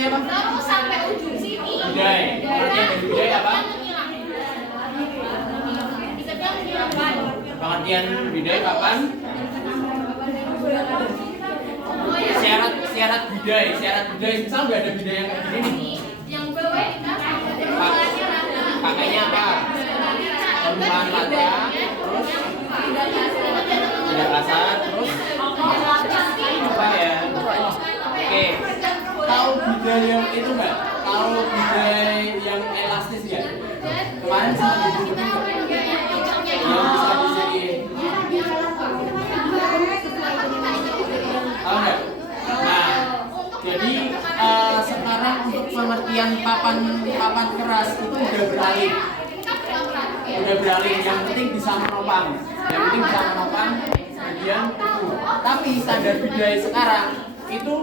namanya apa? Terus sampai ujung sini. Bidai. Pengertian dari bidai apa? Pengertian bidai kapan? Syarat bidai. Misal nggak ada bidai yang kayak gini nih. Yang bawah Pakainya apa? Perubahan kata, terus tidak kasar, terus apa ya? Oke. Tahu bidai yang itu nggak? Tahu bidai yang elastis ya? Kemarin sempat dibutuhkan yang bisa disediain. Tahu nggak? Nah, jadi sekarang untuk pengertian papan keras itu udah beralih. Yang penting bisa menopang. Kemudian itu. Tapi standar bidai sekarang itu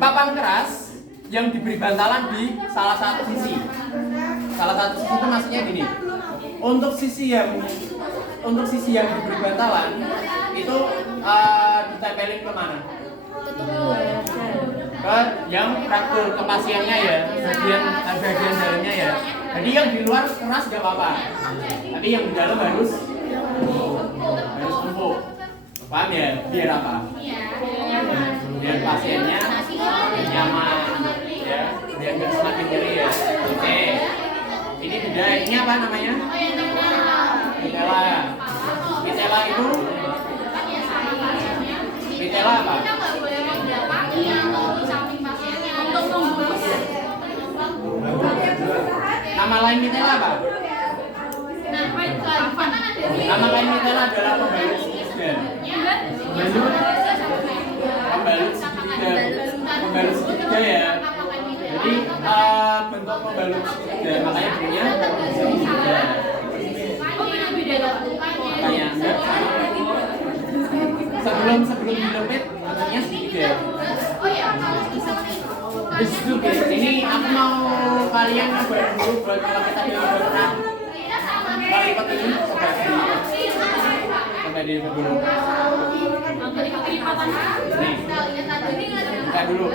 papan keras yang diberi bantalan di salah satu sisi. Salah satu sisi itu maksudnya gini. Untuk sisi yang diberi bantalan itu ditempelin ke mana? Ke yang fraktur ke pasiennya ya, bagian dalamnya ya. Jadi yang di luar keras gak apa-apa. Tapi yang di dalam harus empuk. Paham ya? Biar apa? Biar pasiennya nyaman ya, biar nggak semakin nyeri ya. Oke. Ini beda. Ini apa namanya? Mitela itu mitela apa? Nama lain mitela apa? Nama lain mitela adalah pembalut segitiga. Pembalut segitiga ya. Jadi bentuk pembalut segitiga, makanya punya segitiga. Makanya enggak sebelum dilepit bentuknya segitiga. Ini aku mau kalian nyoba dulu buat kalau kita belum pernah lipat ini coba dilipat dulu. Nih, buka dulu.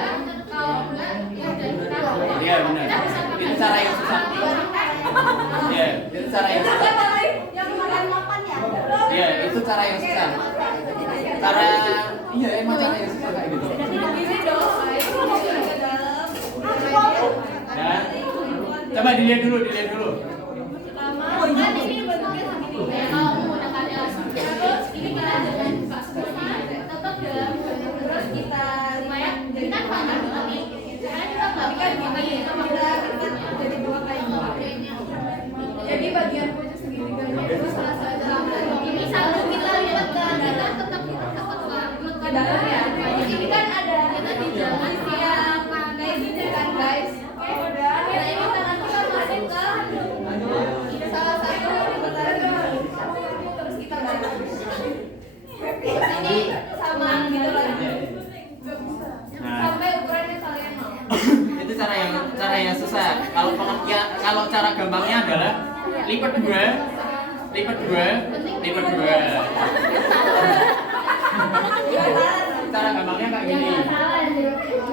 Iya benar. Itu cara yang susah. Iya, itu cara yang susah. Iya, itu cara yang susah. Iya emang cara yang susah kayak gitu. Ya. Coba dilihat dulu. Jadi bagian punya sendiri terus ini satu kita lihat tetap ke dalam ya. Ini kan ada kita di jalan siang kayak gini kan guys. Nah ini tangan kita masuk ke salah satu terus kita balik. Ini sama gitu lagi. Sampai ukurannya kalian mau. Itu cara yang susah. Kalau cara gampangnya adalah lipat dua. Cara gampangnya kayak gini.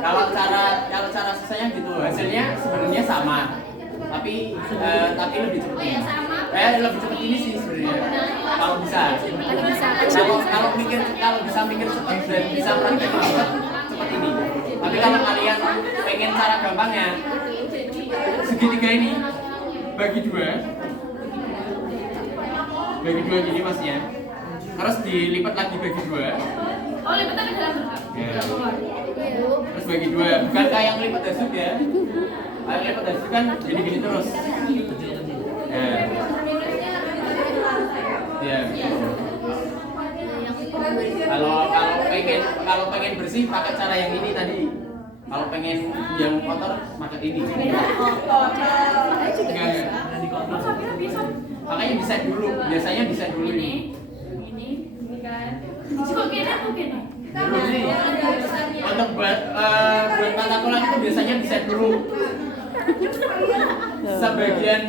Kalau cara susahnya gitu, hasilnya sebenarnya sama, tapi lebih cepat. Lebih cepat ini sih sebenarnya. Kalau bisa. Kalau bisa mikir cepat dan bisa praktek cepat ini. Tapi kalau kalian pengen cara gampangnya, segitiga ini bagi dua gini masnya, terus dilipat lagi bagi dua. Oh lipatnya ke dalam Ya. Terus bagi dua, bukan kayak yang lipat dasuk ya. Kalau lipat dasuk kan gini terus. Ya. Kalau pengen bersih pakai cara yang ini tadi. Kalau pengen yang kotor pakai ini. Enggak. Makanya bisa dulu. Biasanya bisa dulu ini. Ini kan. Coba gini. Untuk buat patah tulang itu biasanya bisa dulu.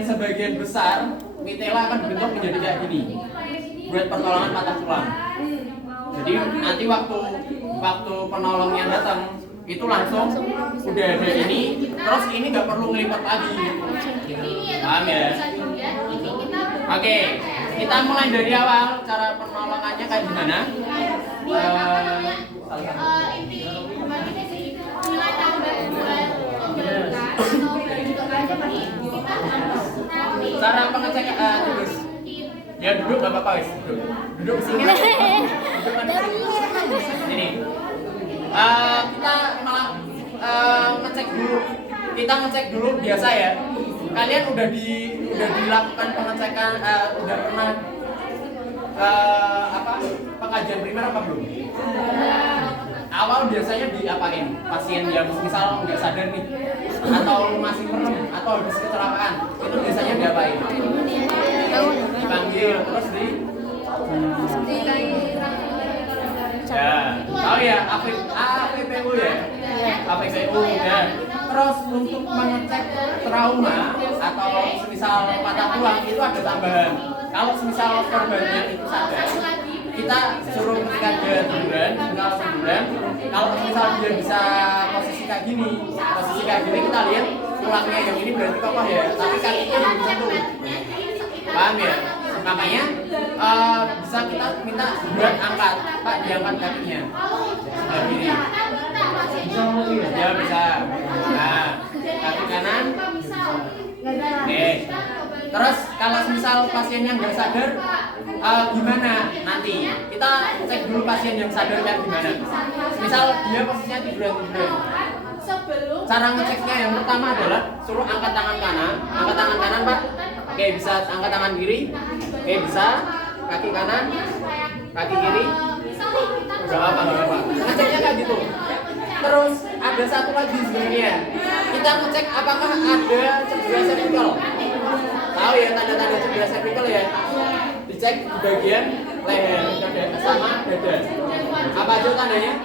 Sebagian besar mitela akan dibentuk menjadi kayak gini. Buat pertolongan patah tulang. Jadi nanti waktu penolongnya datang itu langsung udah ada ini, terus ini nggak perlu ngelipat lagi. Paham ya? Oke, kita mulai dari awal. Cara penolongannya kayak gimana? Cara pengecekan tulis. Ya duduk nggak apa-apa wes. Duduk sini. Ini. Kita malah ngecek dulu. Kita ngecek dulu biasa ya. Kalian udah dilakukan pengecekan, udah pernah pengajian primer apa belum? Awal biasanya diapain? Pasien yang misal nggak sadar nih, atau masih merem, atau habis kecelakaan, itu biasanya diapain? Dipanggil, terus ya, tahu ya, APPU ya? APPU ya. Terus untuk mengecek trauma atau semisal patah tulang itu ada tambahan. Kalau semisal korbannya itu sadar, kita suruh ketika dia tiduran, kalau misal dia bisa posisi kayak gini kita lihat tulangnya yang ini berarti kokoh ya, tapi kakinya belum tentu. Paham ya? Makanya bisa kita minta buat angkat, Pak diangkat kakinya sebelah kiri. Ya bisa. Nah, kaki kanan. Oke. Terus kalau misal pasiennya nggak sadar, gimana nanti? Kita cek dulu pasien yang sadar kayak gimana. Misal dia posisinya tiduran. Cara ngeceknya yang pertama adalah suruh angkat tangan kanan Pak. Oke, bisa angkat tangan kiri. Oke, bisa. Kaki kanan, kaki kiri. Gak apa. Ngeceknya kayak gitu. Terus ada satu lagi sebenarnya. Kita ngecek apakah ada cedera cervical. Tahu ya tanda-tanda cedera cervical ya? Dicek di bagian leher, dada sama dada. Apa aja tandanya?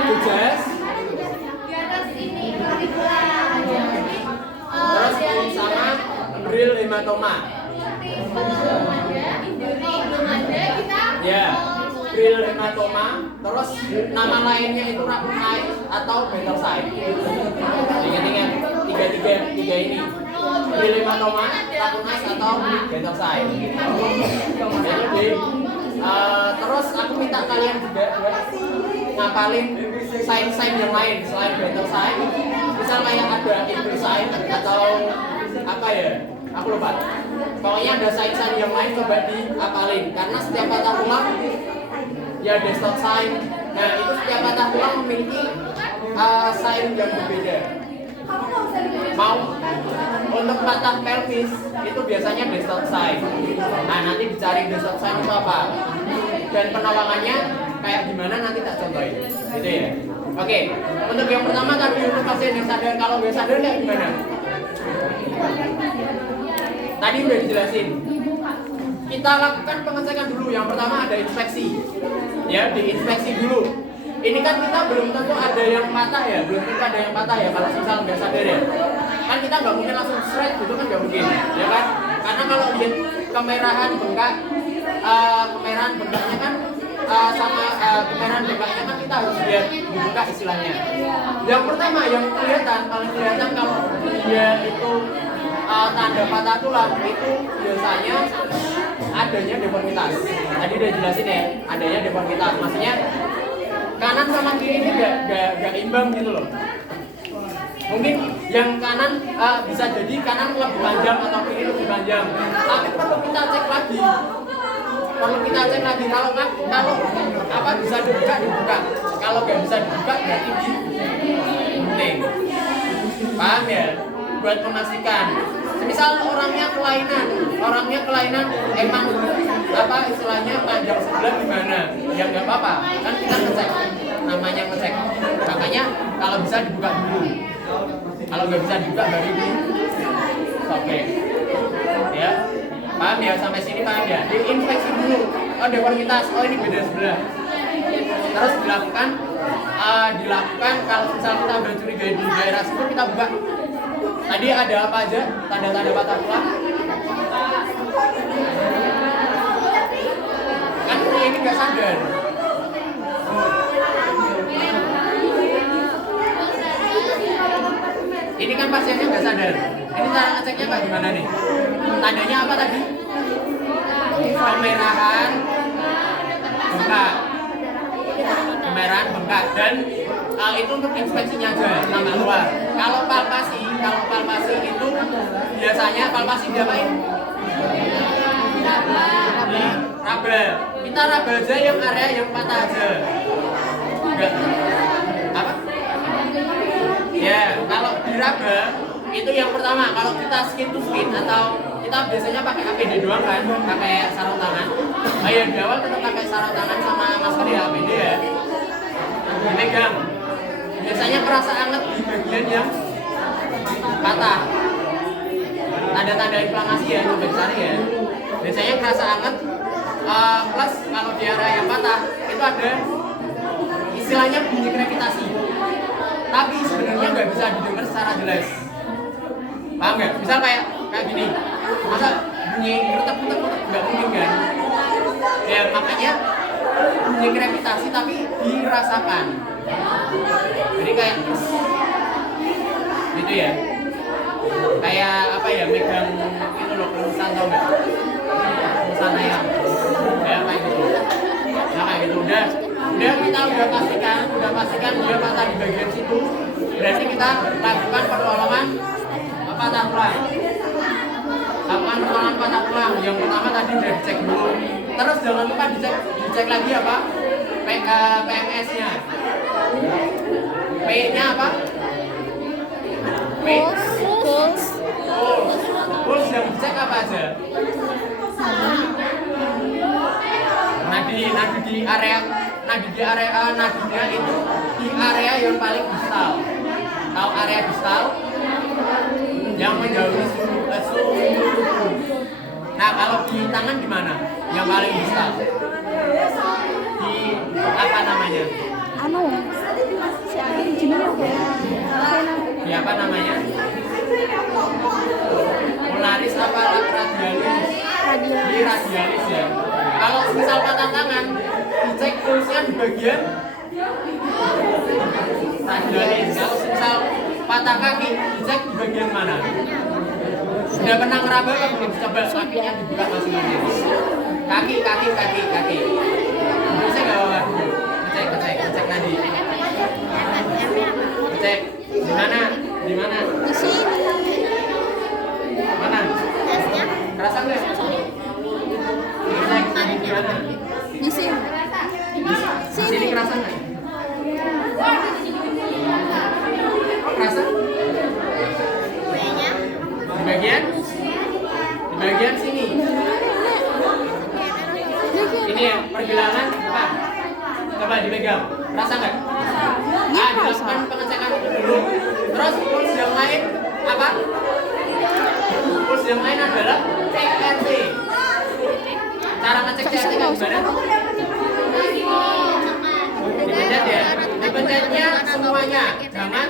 Tujas. Terus sama embril hematoma. Ya, embril hematoma. Terus nama lainnya itu racuni atau betel side. Ingat tiga ini. Embril hematoma, racuni atau betel side. Jadi, terus aku minta kalian juga ngapalin sign-sign yang lain selain betel side. Misal kayak ada embril side atau apa ya? Aku lupa. Pokoknya ada sign-sign yang lain coba diapalin karena setiap patah tulang ya desktop sign. Nah itu setiap patah tulang memiliki sign yang berbeda. Mau untuk patah pelvis itu biasanya desktop sign. Nah nanti dicari desktop sign itu apa dan penolongannya kayak gimana nanti tak contohin. Gitu ya. Oke. Untuk yang pertama tadi untuk pasien yang sadar, kalau nggak sadar kayak gimana? Tadi udah dijelasin. Kita lakukan pengecekan dulu. Yang pertama ada inspeksi. Ya, diinspeksi dulu. Ini kan kita belum tentu ada yang patah ya, kalau misal nggak sadar ya. Kan kita nggak mungkin langsung shred gitu kan nggak mungkin, ya kan? Karena kalau lihat kemerahan bengkaknya kan sama kemerahan bengkaknya kan kita harus lihat dibuka istilahnya. Yang pertama yang paling kelihatan kalau dia itu tanda patah tulang itu biasanya adanya deformitas. Tadi udah jelasin ya, adanya deformitas. Maksudnya kanan sama kiri ini gak imbang gitu loh. Mungkin yang kanan bisa jadi kanan lebih panjang atau kiri lebih panjang. Tapi perlu kita cek lagi. Kalau apa bisa dibuka. Kalau nggak bisa dibuka berarti digunting. Paham ya? Buat memastikan. Misal orangnya kelainan emang apa istilahnya panjang sebelah gimana? Ya nggak apa-apa. Kan kita ngecek. Namanya ngecek. Makanya kalau bisa dibuka dulu. Kalau nggak bisa dibuka baru oke. Ya. Paham ya sampai sini paham ya? Diinspeksi dulu. Oh deformitas. Oh ini beda sebelah. Terus dilakukan kalau misal kita udah curiga di daerah situ kita buka. Tadi ada apa aja? Tanda-tanda patah tulang. Kan ini nggak sadar. Ini kan pasiennya nggak sadar. Ini cara ngeceknya kayak gimana nih? Tandanya apa tadi? Kemerahan, bengkak. Kemerahan, bengkak. Dan itu untuk inspeksinya aja, tambah luar. Kalau palpasi itu biasanya palpasi diapain? Raba. Kita raba aja yang area yang patah aja. Enggak. Apa? Ya, kalau diraba itu yang pertama. Kalau kita skin to skin atau kita biasanya pakai APD doang kan, pakai sarung tangan. Oh ya, di awal kita pakai sarung tangan sama masker ya APD ya. Dipegang. Biasanya kerasa anget di bagian yang patah. Tanda-tanda inflamasi ya, coba cari ya. Biasanya kerasa anget. Plus kalau di area yang patah itu ada istilahnya bunyi krepitasi. Tapi sebenarnya nggak bisa didengar secara jelas. Paham nggak? Misal kayak gini. Masa bunyi retek-retek nggak mungkin kan? Ya makanya bunyi krepitasi tapi dirasakan. Jadi kayak gitu ya. Kayak apa ya? Megang itu loh, perusahaan tau nggak? Perusahaan ayam. Ya kayak gitu. Nah kayak gitu udah kita udah pastikan dia patah di bagian situ. Berarti kita lakukan pertolongan patah tulang. Lakukan pertolongan patah tulang. Yang pertama tadi udah dicek dulu. Terus jangan lupa dicek lagi apa? PMS-nya. P-nya apa? Puls yang dicek apa aja? Nadi di area nadinya itu di area yang paling distal. Tahu area distal? Yang menjauhi sumber. Nah, kalau di tangan gimana? Yang paling distal? Di apa namanya? Di apa namanya? Polaris apa radialis? Di radialis ya. Kalau misal patah tangan, dicek pulsnya di bagian radialis. Kalau misal patah kaki, dicek di bagian mana? Sudah pernah ngeraba kan belum? Coba kakinya dibuka masing-masing. Kaki. Bisa nggak apa-apa dulu? Cek tadi. Cek di mana? Di sini. Mana? Tesnya. Kerasa nggak? Cek tadi di mana? Di sini. Di sini kerasa nggak? Oh, kerasa? Kayaknya. Di bagian sini. Ini ya pergelangan apa? Coba dipegang. Rasa nggak? Dilakukan pengecekan itu dulu. Terus puls yang lain apa? Puls yang lain adalah CRT. Cara ngecek CRT gimana? Dipencet ya. Dipencetnya semuanya. Jangan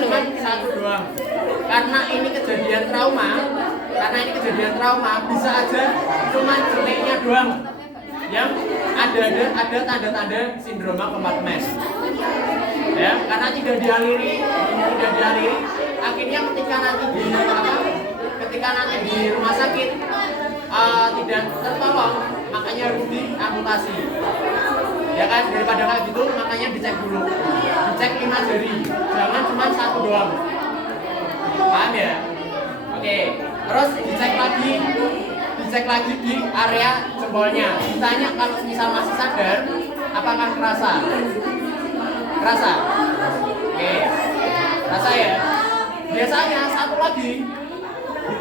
cuma satu doang. Karena ini kejadian trauma, bisa aja cuma jeleknya doang yang ada tanda-tanda sindroma kompartemen. Ya, karena tidak dialiri, akhirnya ketika nanti di rumah sakit tidak tertolong, makanya harus diamputasi. Ya kan, daripada kayak gitu, makanya dicek dulu. Dicek 5 jari, jangan cuma satu doang. Paham ya? Oke, terus dicek lagi di area jempolnya. Ditanya kalau misal masih sadar, apakah kerasa? Kerasa? Oke, rasa ya? Biasanya satu lagi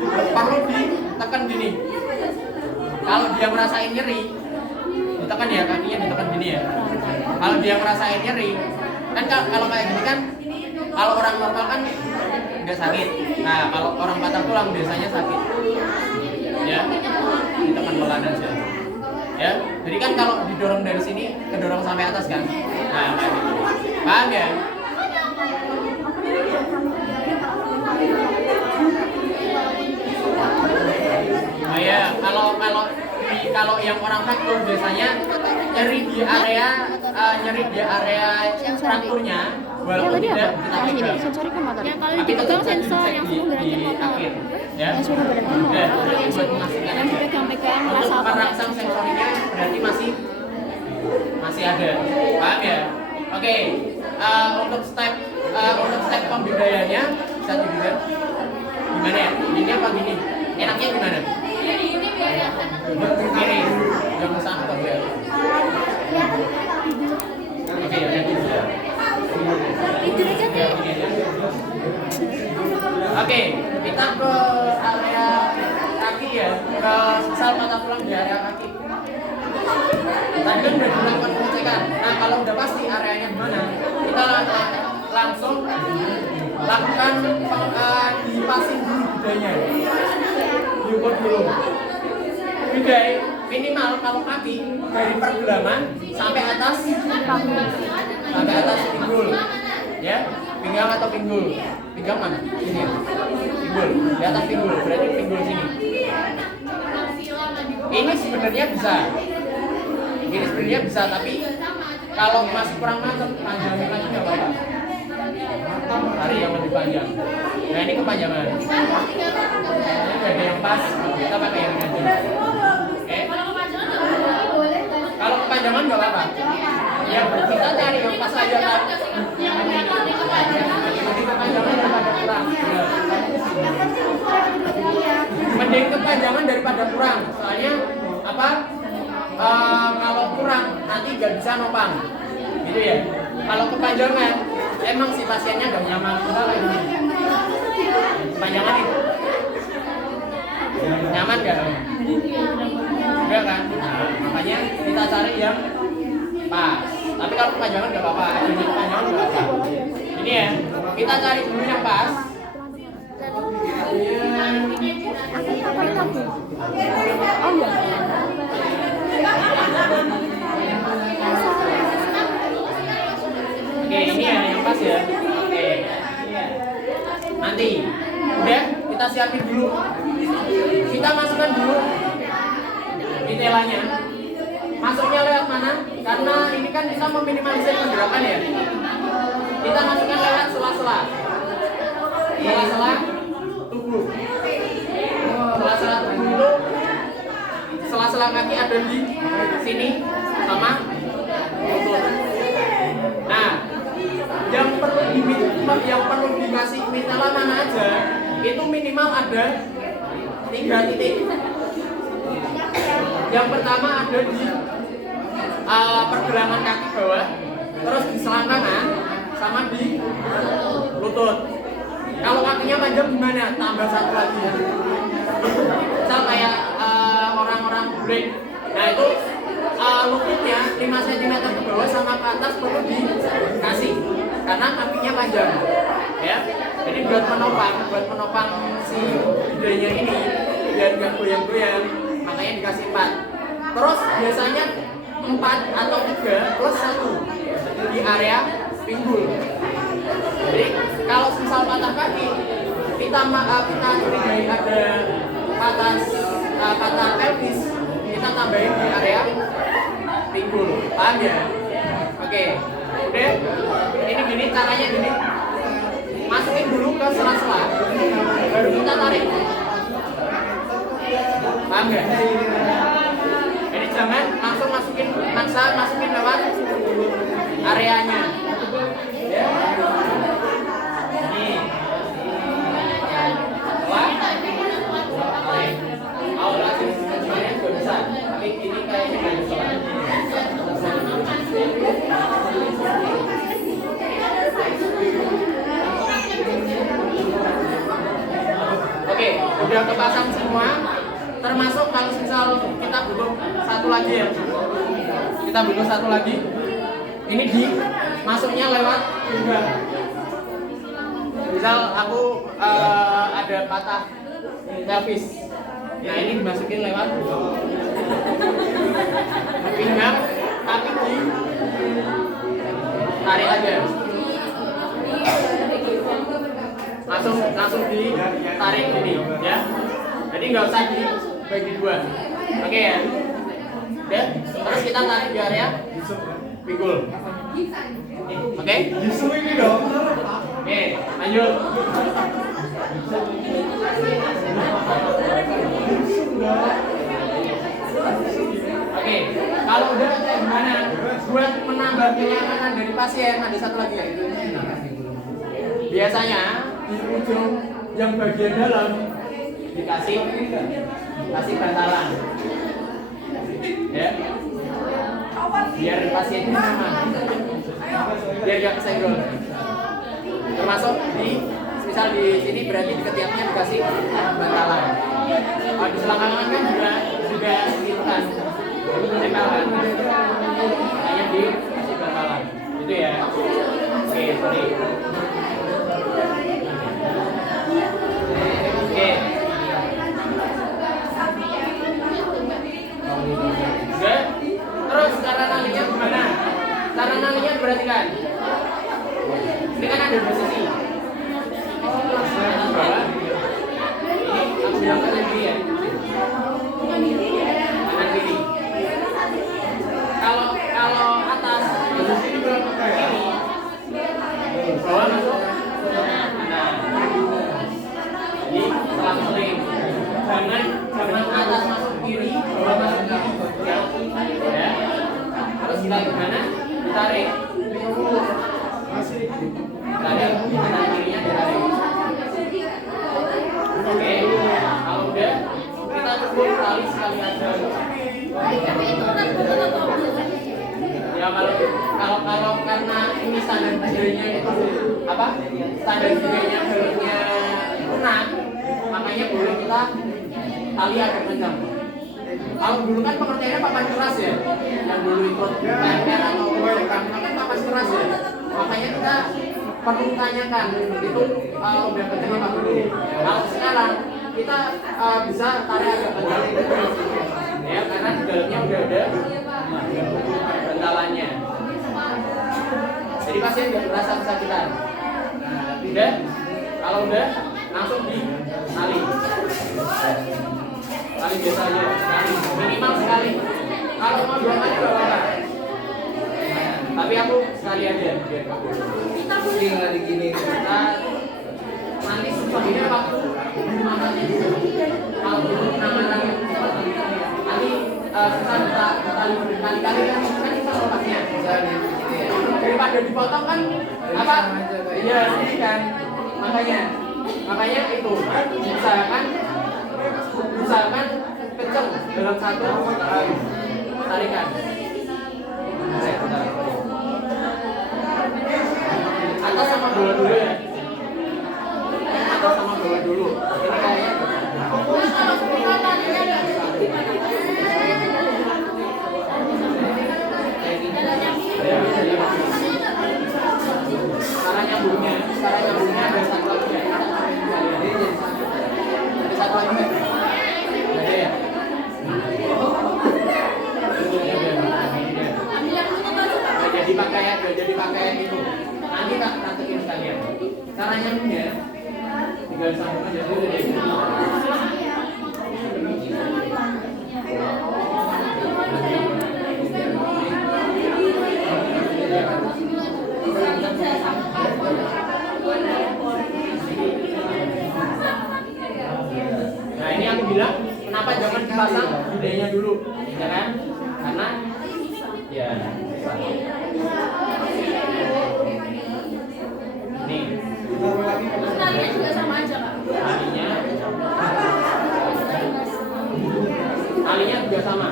perlu ditekan gini. Kalau dia merasain nyeri, ditekan ya, kakinya ditekan gini ya. Kalau dia merasain nyeri, kan kalau kayak gini kan, kalau orang normal kan nggak sakit. Nah, kalau orang patah tulang biasanya sakit. Ya, ditekan pelan aja. Ya, jadi kan kalau didorong dari sini, kedorong sampai atas kan. Nah, kayak gitu. Paham ya? Oh ya, kalau yang orang fraktur biasanya nyeri di area frakturnya walaupun tadi tidak apa? kita Yang ini pegang. sensorika motor. Yang kalau Tapi tetap dipegang bisa sensor, dicek yang di suruh gerakin motor. akhir, ya. Yang suruh gerakin motor, Dan yang buat suruh memastikan yang dipegang-pegang untuk rasa apa? merangsang sensoriknya berarti masih ada, paham ya? Oke, untuk step pembudayaannya bisa dilihat gimana ya? Ini apa gini? Enaknya gimana? Ini biar yang sana Kiri, yang sana apa ya? Oke, ya. tidur aja deh. Oke, kita ke area kaki ya, ke misal patah tulang di area kaki. Tadi kan udah dilakukan pengecekan. Nah, kalau udah pasti areanya di mana, kita langsung lakukan dipasin dulu budayanya. Diukur dulu. Budaya minimal kalau kaki dari pergelangan sampai atas pinggul. Ya, pinggang atau pinggul. Pinggang mana? Ini ya. Pinggul. Di atas pinggul, berarti pinggul sini. Ini sebenarnya bisa. Ini sebenarnya bisa, tapi kalau masih kurang mantap, panjangin lagi nggak apa-apa. Tarik yang lebih panjang. Nah, ini kepanjangan. Ini ada yang pas, kita pakai yang ini aja. Oke. Kalau kepanjangan nggak apa-apa. Ya, kita cari yang pas aja kan. Mending kepanjangan daripada kurang. Mending kepanjangan daripada kurang. Soalnya apa? Kalau kurang nanti nggak bisa nopang, gitu ya. Kalau kepanjangan, emang si pasiennya nggak nyaman kita kayak gini. Kepanjangan itu nyaman nggak? Enggak kan? Nah, makanya kita cari yang pas. Tapi kalau kepanjangan nggak apa-apa. Ini kepanjangan nggak apa-apa. Ini ya, kita cari dulu yang pas. Apa itu aku? Oh iya. Oke, ini ya yang pas ya. Oke. Nanti udah kita siapin dulu. Kita masukkan dulu detailnya. Masuknya lewat mana? Karena ini kan bisa meminimalisir pergerakan ya. Kita masukkan lewat sela-sela. Sela-sela tubuh. Sela-sela tubuh itu sela-sela kaki ada di sini sama lutut. Nah, yang perlu dikasih mitela mana aja, itu minimal ada 3 titik. Yang pertama ada di pergelangan kaki bawah, terus di selangkangan, sama di lutut. Kalau kakinya panjang gimana? Tambah 1 lagi ya. Misal kayak orang-orang break. Nah itu lututnya 5 cm ke bawah sama ke atas perlu dikasih karena kakinya panjang. Ya. Jadi buat menopang si budayanya ini biar nggak goyang-goyang, makanya dikasih 4. Terus biasanya 4 atau 3 plus 1 di area pinggul. Jadi kalau misal patah kaki, kita curigai ada patah pelvis, kita tambahin di area pinggul, paham ya? Oke, udah. Ini gini caranya gini, masukin dulu ke sela-sela, baru kita tarik, paham nggak? Jadi jangan langsung masukin lewat areanya. Ya. Ini. Awalnya sebenarnya juga bisa, tapi ini kayaknya nggak bisa. Oke, udah kepasang semua. Termasuk kalau misal kita butuh satu lagi ya. Kita butuh satu lagi. Ini masuknya lewat pinggang. Misal aku ada patah pelvis. Nah ini dimasukin lewat pinggang, tapi tarik aja. Langsung ditarik gini ya. Jadi nggak usah dibagi 2. Oke ya. Oke. Terus kita tarik di area pinggul. Oke? Oke, lanjut. Oke, kalau udah kayak gimana? Buat menambah kenyamanan dari pasien, ada satu lagi ya. Biasanya di ujung yang bagian dalam dikasih bantalan, ya, biar pasien nyaman, biar gak kesenggol. Termasuk di misal di sini berarti di ketiaknya dikasih bantalan. Oh, di selangkangan kan juga gitu kan, tempel kan, hanya dikasih bantalan, itu ya. Oke, sorry. Oke. Oke. Terus cara nalinya gimana? Cara nalinya perhatikan. Ini kan ada dua sisi. Atas bawah. Ini aku bilang kanan kiri ya. Kanan kiri. Kalau atas masuk sini belum kiri. Bawah masuk. Nah. Jadi selang-seling. Jangan atas masuk kiri, bawah masuk kiri. Ya. Terus kita gimana? Ditarik. Tarik, kanan kirinya ditarik. Oke, kalau udah kita cukup tali sekali aja. Ya kalau karena ini standar budgetnya itu apa? Standar budgetnya belutnya lunak, makanya boleh kita tali agak panjang. Kalau dulu kan pengertiannya papan keras ya, yang dulu ikut PMR atau UMKM kan papan keras ya, makanya kita perlu tanyakan itu udah penting apa belum. Kalau sekarang kita bisa tarik agak panjang ya, karena di dalamnya udah ada bantalannya, jadi pasien nggak merasa kesakitan. Udah, kalau udah langsung di tali biasa aja, sekali, minimal sekali. Kalau mau 2 kali gak apa-apa, tapi aku sekali aja biar kabur. Tinggal di gini. Nanti sebagiannya waktu makannya dulu. Kalau dulu nama-nama nanti kita kali berkali-kali kan kita lopaknya. Daripada dipotong kan apa? Iya sih kan. Makanya itu usahakan kenceng dalam satu tarikan. Atas sama bawah dulu ya. Atas sama bawah dulu. Ini kayaknya cara nyambungnya ada satu lagi ya. Ada satu lagi ya. Ada ya. Jadi pakaian itu. Nanti tak praktekin sekalian. Cara nyambungnya tinggal sambung aja dulu deh. Nah ini aku bilang kenapa jangan dipasang budayanya dulu, ya kan? Karena ya nih talinya juga sama aja kak. Talinya juga sama.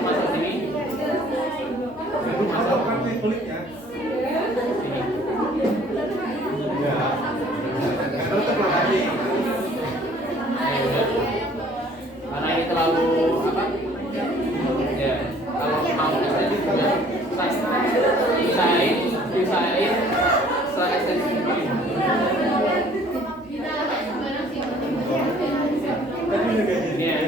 Masuk sini. Kulitnya. Karena ini terlalu apa? Ya, kalau mau estetik juga usahain setelah estetik. Ini ya.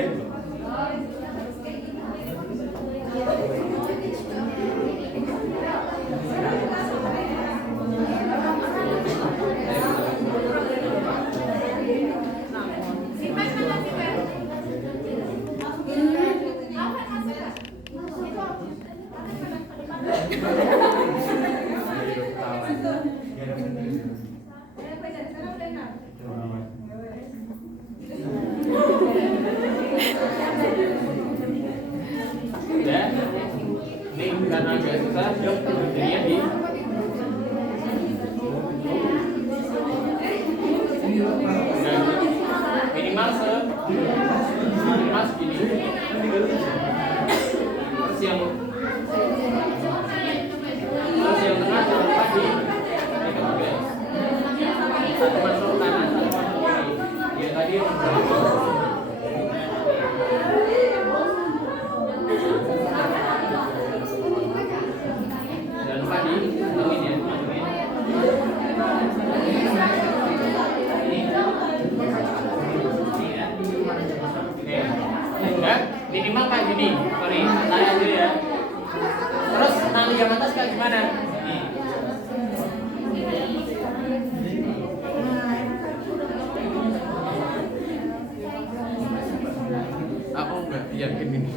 Ini ya. Ya, minimal kayak gini. Sorry, tarik aja ya. Terus nali yang atas kayak gimana? Nih. Aku enggak yakin ini.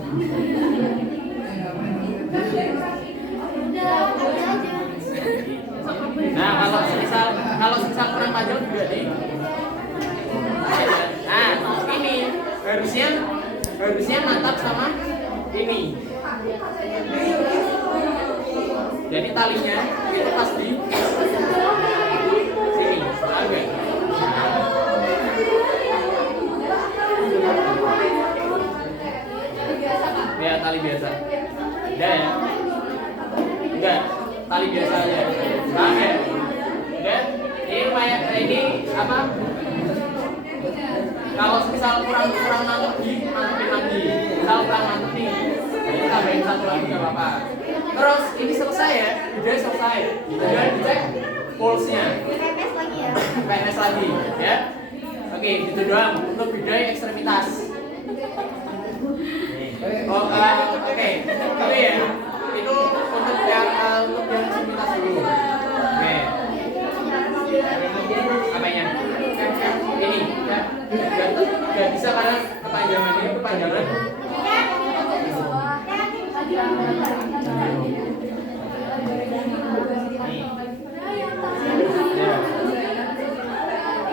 Nah, kalau semisal kurang panjang juga di. Nah, ini harusnya mantap sama ini. Jadi talinya itu pas di sini, agak. Ya, tali biasa. Udah ya? Enggak, tali biasa aja. Paham ya? Udah? Ini apa? Kalau misal kurang mantep mantepin lagi. Misal kurang mantep nih, ini tambahin satu lagi nggak apa-apa. Terus ini selesai ya, udah selesai. Udah dicek pulsnya. PNS lagi ya. PNS lagi, ya. Oke, gitu doang untuk bidai ekstremitas. Oh, oke. Tapi ya, itu untuk yang ekstremitas dulu. Oke. Apanya? Ini, ya. Gak bisa karena kepanjangan.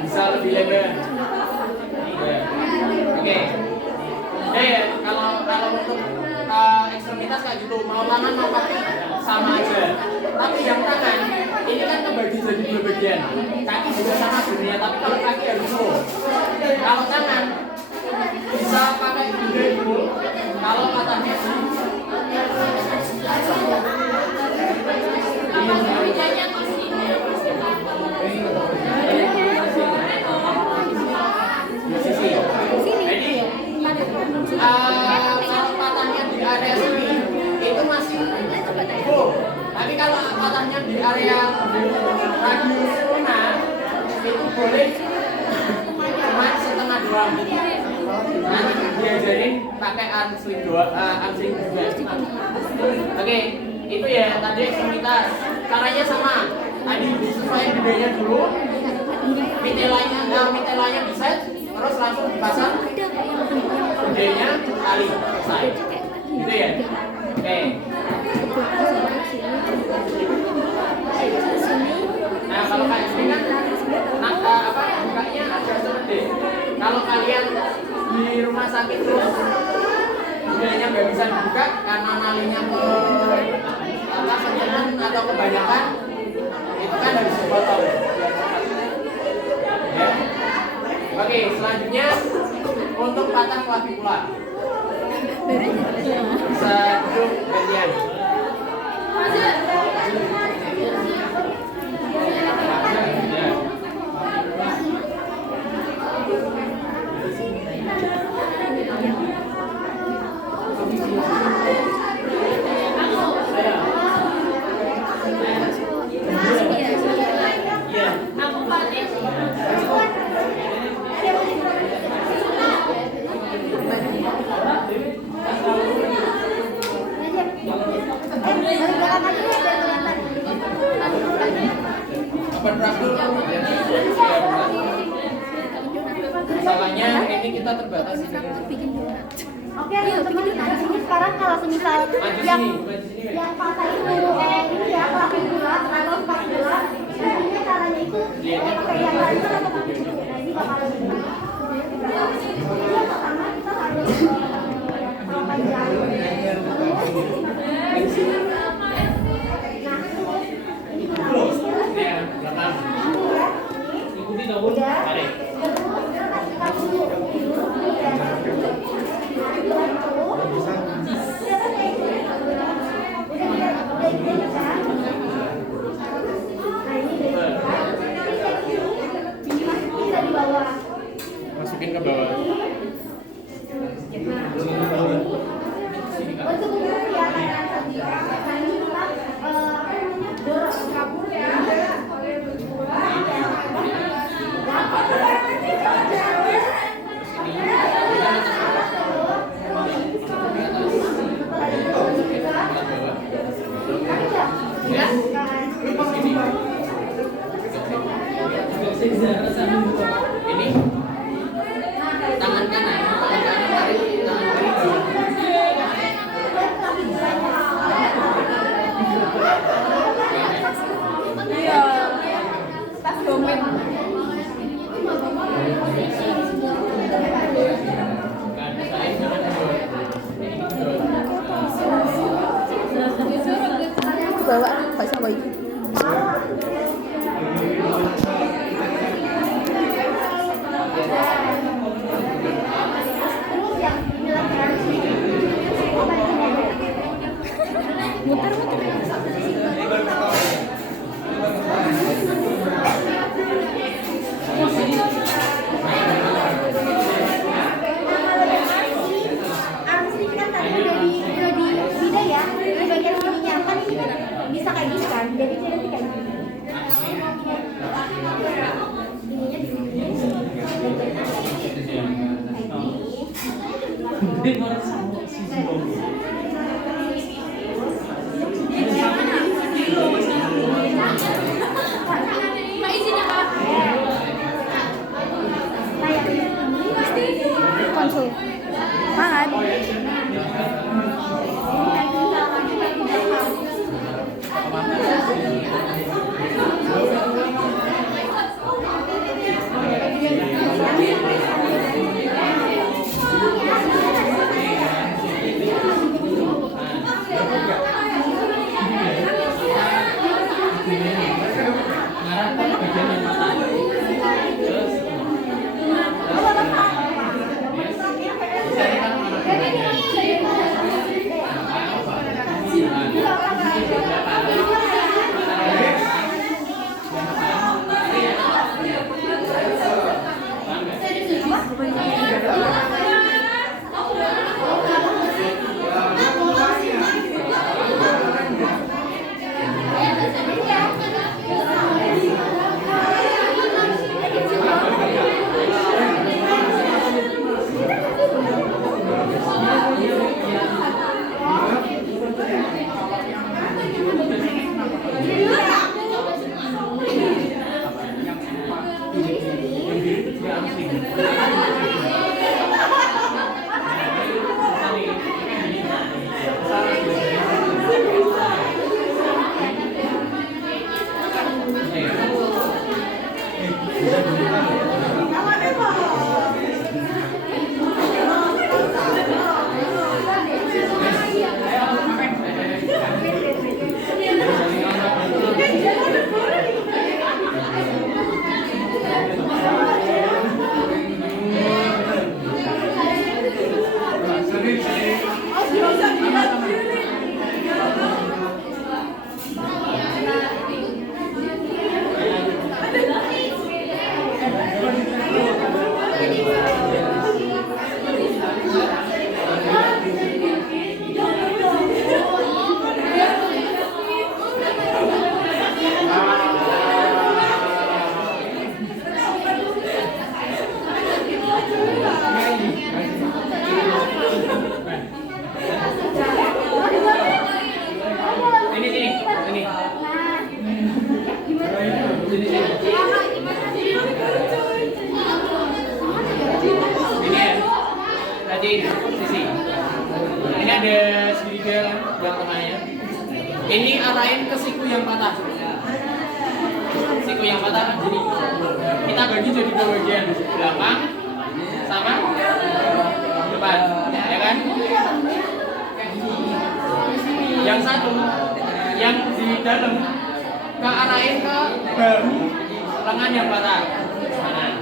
Bisa lebih lebar. Oke. Ya, kalau untuk ekstremitas kayak gitu, mau tangan mau kaki sama aja. Tapi yang tangan ini kan kebagi jadi dua bagian. Kaki juga sama sebenarnya, tapi kalau kaki harus full. Kalau tangan bisa pakai bidai full. Kalau matanya kalau patahnya di area sini itu masih full. Tapi kalau patahnya di area radius lunar itu boleh cuma setengah doang. Nanti diajarin pakai arm sling juga. Oke, itu ya tadi ekstremitas. Caranya sama. Tadi disesuaikan bedanya dulu. Mitelanya diset, terus langsung dipasang bedanya tali selesai. Gitu ya. Oke. Nah, kalau kayak gini kan bukanya agak sulit deh. Kalau kalian di rumah sakit terus bedanya nggak bisa dibuka karena nalinya kenceng atau kebanyakan, itu kan harus dipotong. Ya. Oke, selanjutnya untuk patah clavicula. Bisa duduk gantian. Masalahnya ini kita terbatas ini. Oke, teman-teman di sini sekarang kalau semisal yang patah itu ini ya clavicula atau spatula, ini caranya itu pakai yang lain atau pakai ini. Nah, ini bakal lebih baik. Yang pertama kita harus panjang. Ikuti dong. Tarik. Ini tangan kanan tarik tangan kiri. Iya. Tas dompet. Bawa Pak Sawa itu. Bisa kayak gini kan, jadi nanti kayak gini. Ininya di sini. Pak izin ya Pak. Konsul. Makan. Ini arahin ke siku yang patah. Siku yang patah kan gini. Kita bagi jadi dua bagian, belakang sama depan, ya kan? Yang satu, yang di dalam ke arahin ke bahu lengan yang patah. Mana?